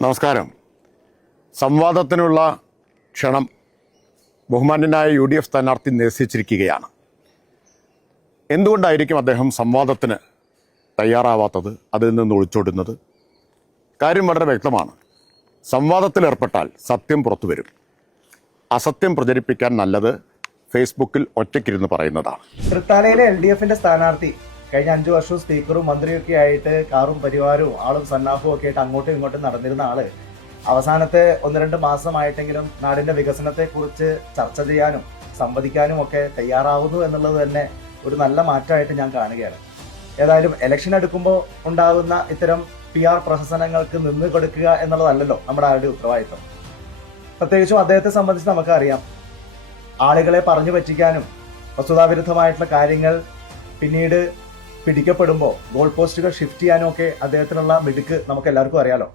നമസ്കാരം. സംവാദത്തിനുള്ള ക്ഷണം ബഹുമാന്യനായ UDF സ്ഥാനാർത്ഥി നിരസിച്ചിരിക്കുകയാണ്. എന്തുകൊണ്ടായിരിക്കും അദ്ദേഹം സംവാദത്തിന് തയ്യാറാവാത്തത്, അതിൽ നിന്ന് ഒളിച്ചോടുന്നത്? കാര്യം വളരെ വ്യക്തമാണ്. സംവാദത്തിലേർപ്പെട്ടാൽ സത്യം പുറത്തു വരും. അസത്യം പ്രചരിപ്പിക്കാൻ നല്ലത് ഫേസ്ബുക്കിൽ ഒറ്റയ്ക്കിരുന്ന് പറയുന്നതാണ്. തൃത്താലയിലെ LDFന്റെ സ്ഥാനാർത്ഥി കഴിഞ്ഞ 5 വർഷവും സ്പീക്കറും മന്ത്രിയൊക്കെ ആയിട്ട് കാറും പരിവാരവും ആളും സന്നാഹവും ഒക്കെ ആയിട്ട് അങ്ങോട്ടും ഇങ്ങോട്ടും നടന്നിരുന്ന ആള് അവസാനത്തെ 1-2 മാസമായിട്ടെങ്കിലും നാടിന്റെ വികസനത്തെക്കുറിച്ച് ചർച്ച ചെയ്യാനും സംവദിക്കാനും ഒക്കെ തയ്യാറാവുന്നു എന്നുള്ളത് തന്നെ ഒരു നല്ല മാറ്റമായിട്ട് ഞാൻ കാണുകയാണ്. ഏതായാലും ഇലക്ഷൻ എടുക്കുമ്പോൾ ഉണ്ടാകുന്ന ഇത്തരം PR പ്രഹസനങ്ങൾക്ക് നിന്ന് കൊടുക്കുക എന്നുള്ളതല്ലല്ലോ നമ്മുടെ ആളുടെ ഉത്തരവാദിത്വം. പ്രത്യേകിച്ചും അദ്ദേഹത്തെ സംബന്ധിച്ച് നമുക്കറിയാം, ആളുകളെ പറഞ്ഞു പറ്റിക്കാനും വസ്തുതാവിരുദ്ധമായിട്ടുള്ള കാര്യങ്ങൾ പിന്നീട് പിടിക്കപ്പെടുമ്പോൾ ഗോൾ പോസ്റ്റുകൾ ഷിഫ്റ്റ് ചെയ്യാനും ഒക്കെ അദ്ദേഹത്തിനുള്ള മിടുക്ക് നമുക്ക് എല്ലാവർക്കും അറിയാലോ.